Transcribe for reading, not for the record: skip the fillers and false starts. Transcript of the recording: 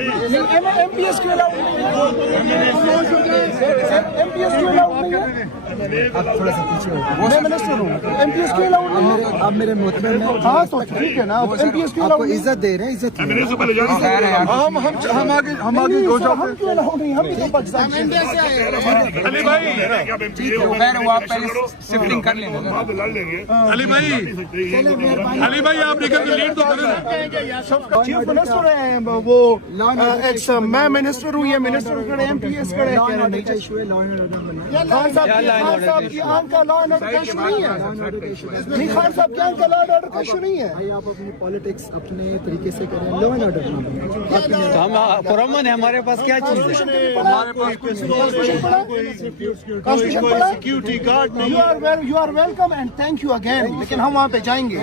MPS क्यों allowed नहीं है? MPS क्यों अलाउड नहीं है? आप थोड़ा सा पीछे हो, मैं मिनिस्टर हूँ, MPS क्यों अलाउड नहीं है? आप मेरे मोहतरम हैं। हाँ तो ठीक है ना, MPS क्यों आपको अलाउड नहीं है? इज्जत दे रहे हैं, इज्जत हम आगे हम क्यों अलाउड नहीं? हम भी तो पाकिस्तान से अली भाई पहले शिफ्टिंग कर लेंगे। अली भाई आप निकल के लीड तो करें। चीफ मिनिस्टर है वो, एक्स मैं मिनिस्टर हूँ, ये मिनिस्टर खड़े, MPS खड़े। लॉ एंड ऑर्डर का इशू है, लॉ एंड ऑर्डर बनना है। खान साहब की आंख का लॉ एंड ऑर्डर का इशू नहीं है। नहीं, खान साहब की आंख का लॉ एंड ऑर्डर का इशू नहीं है। भाई आप अपनी पॉलिटिक्स अपने तरीके से करें, लॉ एंड ऑर्डर बनना है। हम पुरअमन है, हमारे पास क्या चीज है? कॉन्स्टिट्यूशन पढ़ा? सिक्योरिटी गार्ड नहीं। You are welcome and thank you again. लेकिन हम वहाँ पे जाएंगे।